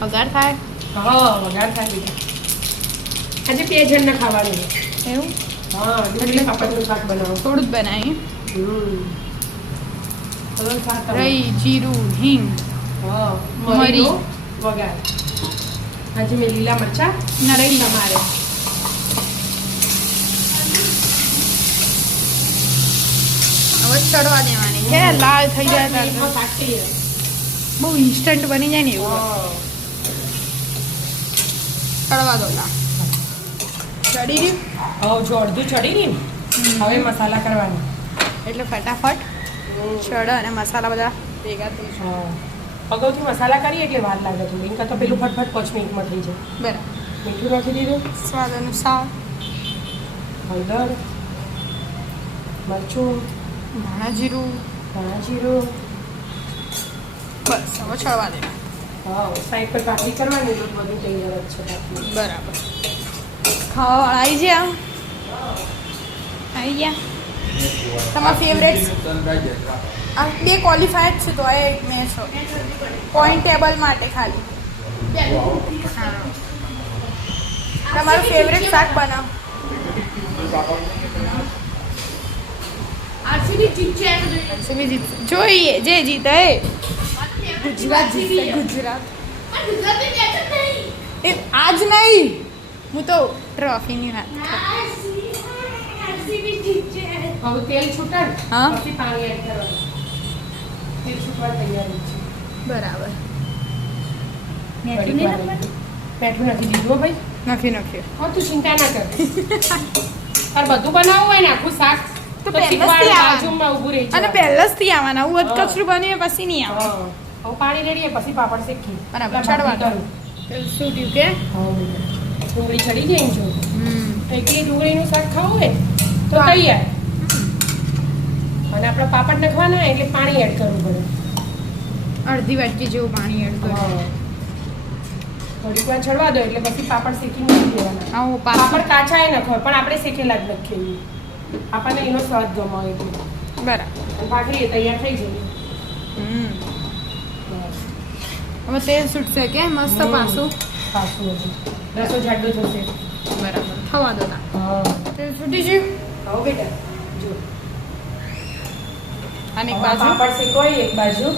વઘાર થાય. હા વઘાર થાય બેટા. આજે 2 જણને ખાવાનું છે. એવું હા ડુંગળી પાપડનું શાક બનાવો. થોડું જ બનાવીએ. સરસ શાક આવે. રહી જીરું હિંગ હા મરી. મરીનો વઘાર. આજે મેં લીલા મરચા નરમ તમારે હવે ચડવા દેવાની છે. લાલ થઈ જાય તેલમાં ત્યારે શાક તૈયાર. બહુ ઇન્સ્ટન્ટ બની જાય ને એવું. હા. ચડવા દો લા ચડી રહ્યું હવે જો અડધું ચડી ગયું ને, હવે મસાલા કરવાના. એટલે ફટાફટ ચડ અને મસાલા બધા ભેગા થઈ જાય. હા અગાઉથી મસાલા કરીએ એટલે વાર લાગે થોડી. એમ કરતાં પેલું ફટફટ 5 મિનિટમાં થઈ જાય. બરાબર. મીઠું નાખી દીધું, સ્વાદ અનુસાર હળદર, મરચું, ધાણા જીરું ધાણા જીરું. બસ હવે ચડવા દે. હા સાઈડ પર કાપી કરવાની તો બધું તૈયાર જ છે બાકી. બરાબર. ખાવાવાળા આવી ગયા. આવી ગયા તમારા ફેવરેટ. આ 2 ક્વોલિફાઈડ છે તો આ એક મેચ પોઈન્ટ ટેબલ માટે ખાલી. હા તમારું ફેવરેટ શાક બનાવો. આરસીબી જીત જોઈએ જે જીતે એ. ગુજરાત જીતશે ગુજરાત. એ આજ નહીં હું તો ટ્રોફીની વાત કરું. હવે તેલ છૂટે ને હા. પછી પાણી એડ કરવાનું. તેલ છૂટવા તૈયાર જ છે. બરાબર. મેઠું નથી દીધું હો ભાઈ. નથી હા તું ચિંતા ના કર. તાર બધું બનાવવું હોય ને આખું શાક તો તો પહેલેથી શીખવાડ આવવાનું. બાજુમાં ઊભું રહી અને જવાનું. પહેલાથી આવવાના હું હા. કચરું બન્યું પછી નહીં આવે. હા. હવે પાણી રેડીએ પછી પાપડ શેકી. બરાબર, એટલે ચડવા દો. કરું. શું થયું કે હા બેટા. ડુંગળી ચડી જાય ને જો. હમ એકલી ડુંગળીનું શાક ખાવું હોય તો હા. તૈયાર. અને આપણે પાપડ નાખવાના હોય એટલે પાણી એડ કરવું પડે. અડધી વાટકી જેવું પાણી એડ કરો. થોડીક વાર ચડવા દો એટલે પછી પાપડ શેકીને નાખી દેવાના. આવું પાછું પાપડ કાચા એ નખો પણ આપણે શેકેલા જ નાખીએ. આપણને એનો સ્વાદ ગમે એટલે. બરાબર. અને ભાખરી તૈયાર થઈ જાય. હમ બસ. હવે તેલ છૂટશે કે મસ્ત પાછું. પાછું હજી રસો જાડો થશે. બરાબર થવા દો ના. હા તેલ છૂટી ગયું. આવો બેટા જો અને એક હવે બાજુ પાપડ શેકવાય એક બાજુ.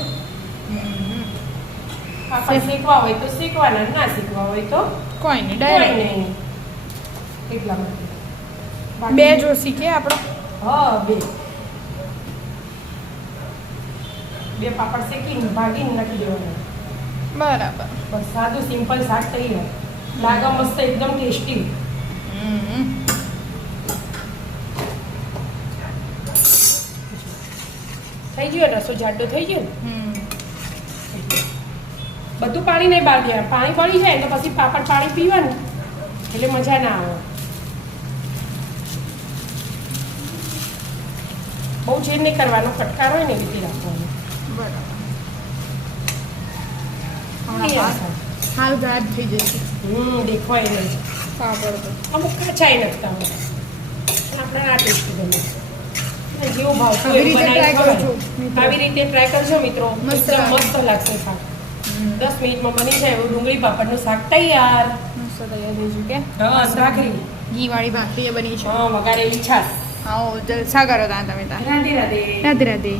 પાપડ શેકવા હોય તો શેકવાના, ના શેકવા હોય તો કોઈ નહીં કોઈ ડાયરેક્ટ નહીં. એટલા માટે બે જો શીખે આપણો. હા બે પાપડ શેકીને ભાગીને નાખી દેવાના. બરાબર. બસ સાદું સિમ્પલ શાક તૈયાર. લાગે મસ્ત એકદમ ટેસ્ટી. થઈ ગયો રસો જાડો થઈ ગયો ને બધું પાણી નહીં બહાર ગયા. પાણી બળી જાય તો પછી પાપડ પાણી પીવાનું એટલે મજા ના આવે. બહુ ચેર નહીં કરવાનો, ફટકાર હોય ને એ રીતે રાખવાનો. બરાબર. તૈયાર હમણાં થાય. હાલ ગાયબ થઈ જશે દેખવાય નહીં. પાપડ તો. અમુક કાચાઈ નાખતા હોય પણ આપણે આ ટેસ્ટ ગમે. અને જેવું ભાવતું આવી એવું રીતે બનાવી try કરજો, ખવાય. મિત્રો. આવી રીતે ટ્રાય કરજો મિત્રો. મસ્ત એકદમ લાગે. મસ્ત લાગશે શાક. 10 મિનિટમાં બની જાય એવું ડુંગળી પાપડનું શાક તૈયાર. મસ્ત તૈયાર થઈ ગયું કે હા ભાખરી. ઘી વાળી ભાખરી બની છે. હા વગાડેલી છાશ. આવો જલસા કરો તા તમે તા. રાધે રાધે. રાધે રાધે.